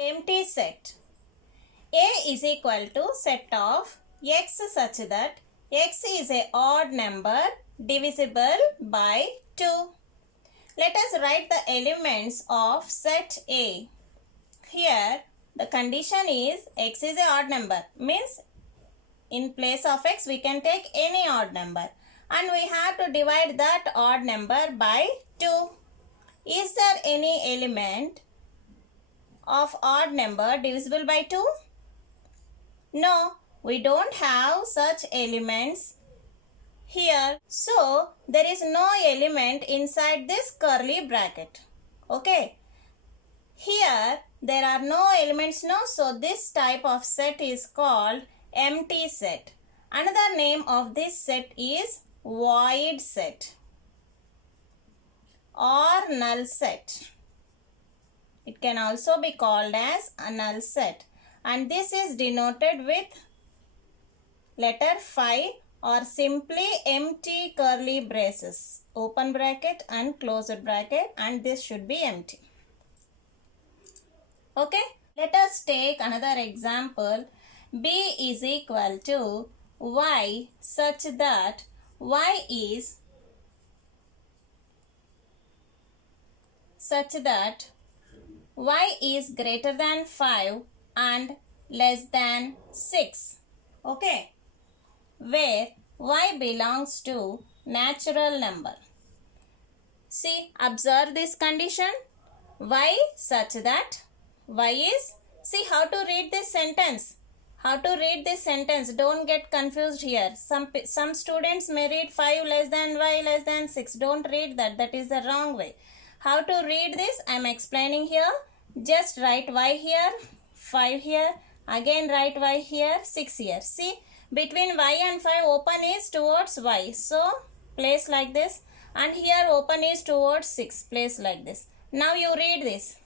Empty set. A is equal to set of x such that x is a odd number divisible by 2. Let us write the elements of set A. Here the condition is x is a odd number, means in place of x we can take any odd number and we have to divide that odd number by 2. Is there any element of odd number divisible by 2? No, we don't have such elements here. So, there is no element inside this curly bracket. Okay. Here, there are no elements now. So, this type of set is called empty set. Another name of this set is void set or null set. It can also be called as a null set, and this is denoted with letter phi or simply empty curly braces, open bracket and closed bracket, and this should be empty. Okay, let us take another example. B is equal to y such that y is greater than 5 and less than 6. Okay, where y belongs to natural number. See, observe this condition. Y such that y is, see how to read this sentence. Don't get confused here. Some students may read 5 less than y less than 6. Don't read that. That is the wrong way. How to read this? I am explaining here. Just write y here, 5 here, again write y here, 6 here. See, between y and 5 open is towards y. So, place like this, and here open is towards 6. Place like this. Now you read this.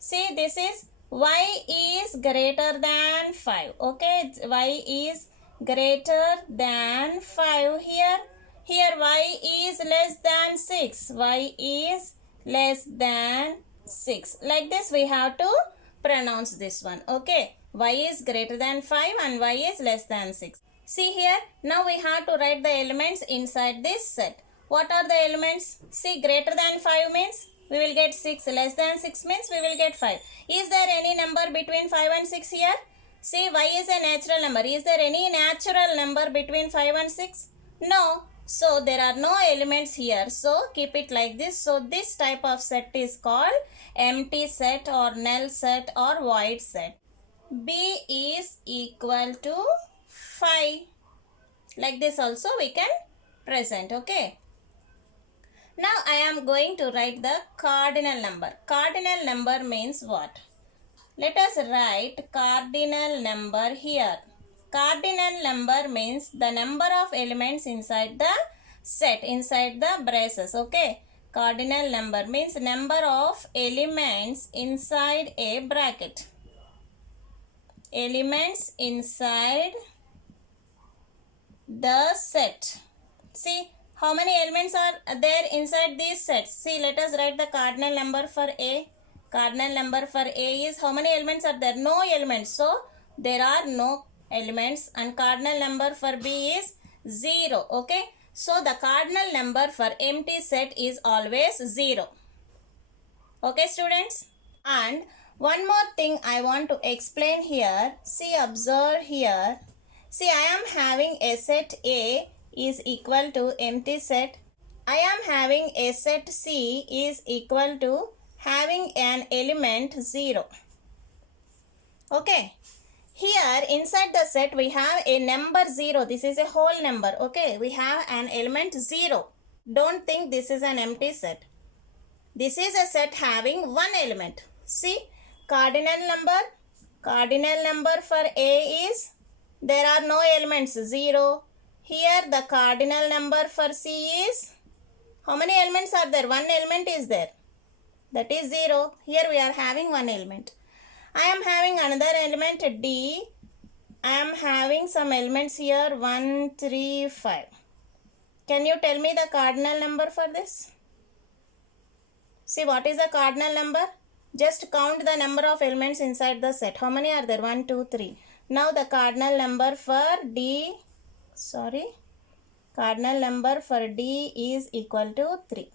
See, this is y is greater than 5. Okay, y is greater than 5 here. Here y is less than 6. Y is less than 6. Like this we have to pronounce this one. Okay, y is greater than 5 and y is less than 6. See here, now we have to write the elements inside this set. What are the elements? See, greater than 5 means we will get 6. Less than 6 means we will get 5. Is there any number between 5 and 6 here? See, y is a natural number. Is there any natural number between 5 and 6? No. So, there are no elements here. So, keep it like this. So, this type of set is called empty set or null set or void set. B is equal to 5. Like this also we can present. Okay. Now, I am going to write the cardinal number. Cardinal number means what? Let us write cardinal number here. Cardinal number means the number of elements inside the set, inside the braces. Okay. Cardinal number means number of elements inside a bracket. Elements inside the set. See, how many elements are there inside these sets? See, let us write the cardinal number for A. Cardinal number for A is, how many elements are there? No elements. So, there are no elements, and cardinal number for B is 0. Okay. So, the cardinal number for empty set is always 0. Okay, students. And one more thing I want to explain here. See, observe here. See, I am having a set A is equal to empty set. I am having a set C is equal to having an element 0. Okay. Here inside the set we have a number 0. This is a whole number. Okay. We have an element 0. Don't think this is an empty set. This is a set having one element. See, cardinal number for A is, there are no elements, 0. Here the cardinal number for C is, how many elements are there? One element is there. That is 0. Here we are having one element. I am having another element D. I am having some elements here 1, 3, 5. Can you tell me the cardinal number for this? See, what is the cardinal number? Just count the number of elements inside the set. How many are there? 1, 2, 3. Now the cardinal number for D, cardinal number for D is equal to 3.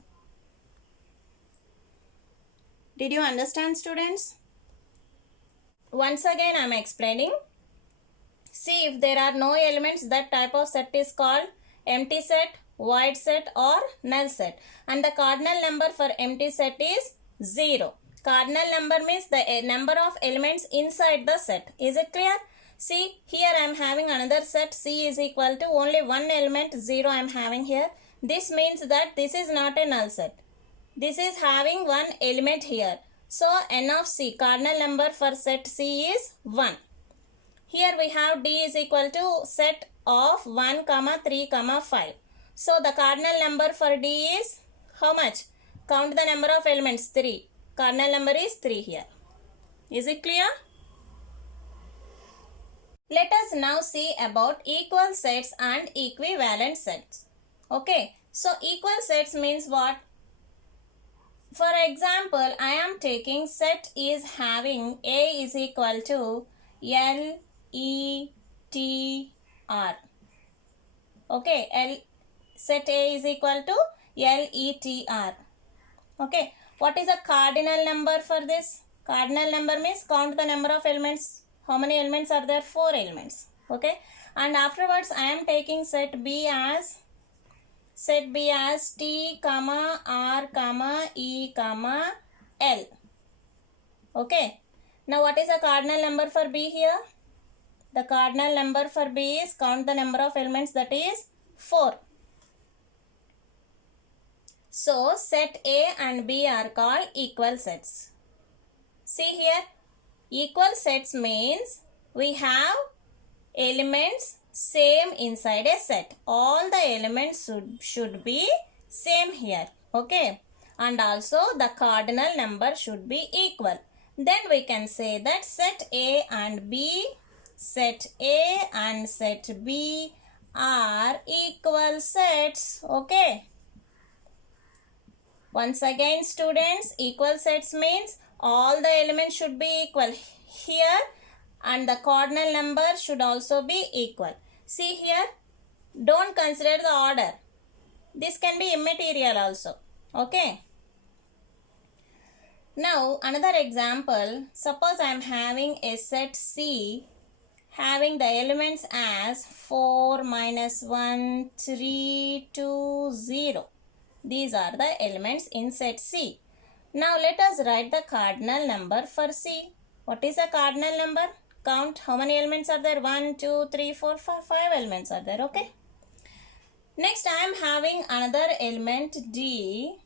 Did you understand, students? Once again I am explaining. See, if there are no elements, that type of set is called empty set, void set or null set. And the cardinal number for empty set is 0. Cardinal number means the number of elements inside the set. Is it clear? See, here I am having another set. C is equal to only one element, 0 I am having here. This means that this is not a null set. This is having one element here. So n of C, cardinal number for set C is 1. Here we have D is equal to set of 1, 3, 5. So the cardinal number for D is how much? Count the number of elements, 3. Cardinal number is 3 here. Is it clear? Let us now see about equal sets and equivalent sets. Okay, so equal sets means what? For example, I am taking set is having A is equal to L, E, T, R. Okay, set A is equal to L, E, T, R. Okay, what is the cardinal number for this? Cardinal number means count the number of elements. How many elements are there? 4 elements. Okay, and afterwards I am taking set B as T, R, E, L. Okay, now what is the cardinal number for B here? The cardinal number for B is, count the number of elements, that is 4. So set A and B are called equal sets. See here, equal sets means we have elements same inside a set. All the elements should be same here. Okay, and also the cardinal number should be equal. Then we can say that set A and set B are equal sets. Okay. Once again, students, equal sets means all the elements should be equal here and the cardinal number should also be equal. See here, don't consider the order. This can be immaterial also. Okay. Now, another example. Suppose I am having a set C having the elements as 4, -1, 3, 2, 0. These are the elements in set C. Now let us write the cardinal number for C. What is the cardinal number? Count how many elements are there? 1, 2, 3, 4, 5. 5 elements are there. Okay. Next I am having another element D.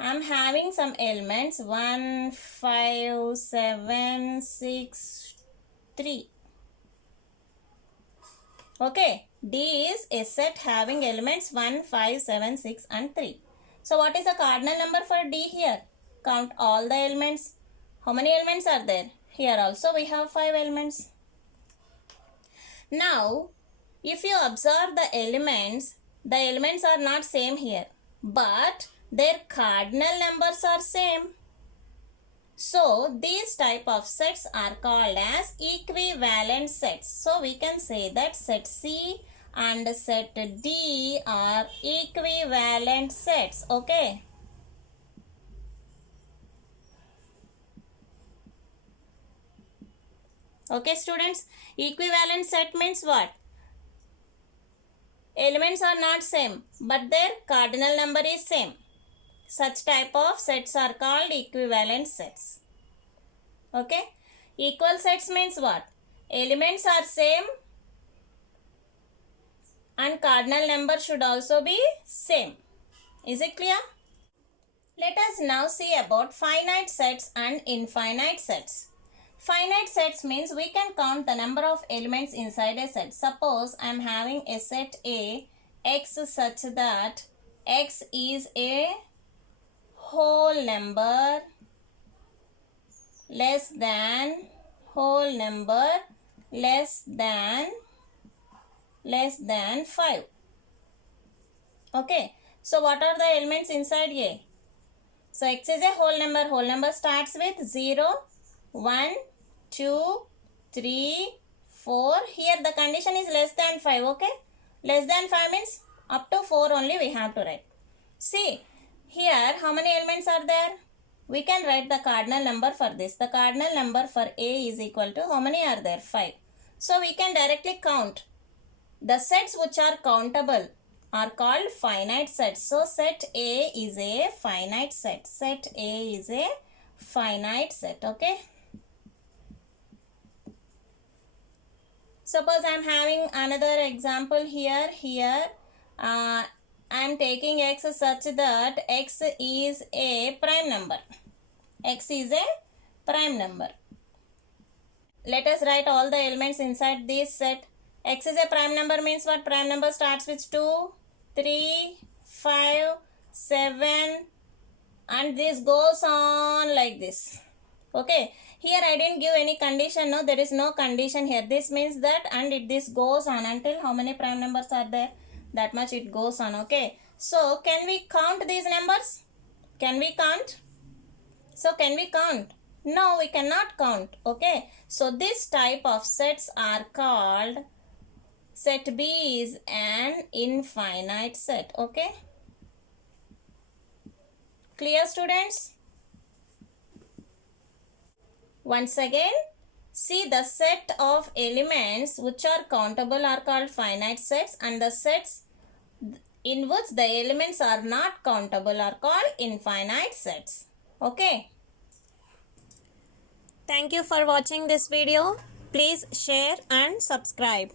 I am having some elements 1, 5, 7, 6, 3. Okay, D is a set having elements 1, 5, 7, 6 and 3. So what is the cardinal number for D here? Count all the elements. How many elements are there? Here also we have 5 elements. Now, if you observe the elements are not same here, but their cardinal numbers are same. So, these type of sets are called as equivalent sets. So, we can say that set C and set D are equivalent sets. Okay. Okay, students. Equivalent set means what? Elements are not same, but their cardinal number is same. Such type of sets are called equivalent sets. Okay. Equal sets means what? Elements are same and cardinal number should also be same. Is it clear? Let us now see about finite sets and infinite sets. Finite sets means we can count the number of elements inside a set. Suppose I am having a set A, X such that X is a whole number less than whole number less than 5. Okay. So what are the elements inside A? So x is a whole number. Whole number starts with 0, 1, 2, 3, 4. Here the condition is less than 5. Okay. Less than 5 means up to 4 only we have to write. See, here how many elements are there? We can write the cardinal number for this. The cardinal number for A is equal to how many are there? 5. So we can directly count. The sets which are countable are called finite sets. So set A is a finite set. Set A is a finite set. Okay. Suppose I am having another example here. Here I am taking x such that x is a prime number. X is a prime number. Let us write all the elements inside this set. X is a prime number means what? Prime number starts with 2, 3, 5, 7 and this goes on like this. Okay. Here I didn't give any condition. No, there is no condition here. This means that and this goes on until how many prime numbers are there? That much it goes on. Okay. So can we count these numbers? Can we count? So can we count? No, we cannot count. Okay. So this type of sets are called set B is an infinite set. Okay. Clear, students? Once again, see the set of elements which are countable are called finite sets and the sets in which the elements are not countable are called infinite sets. Okay. Thank you for watching this video. Please share and subscribe.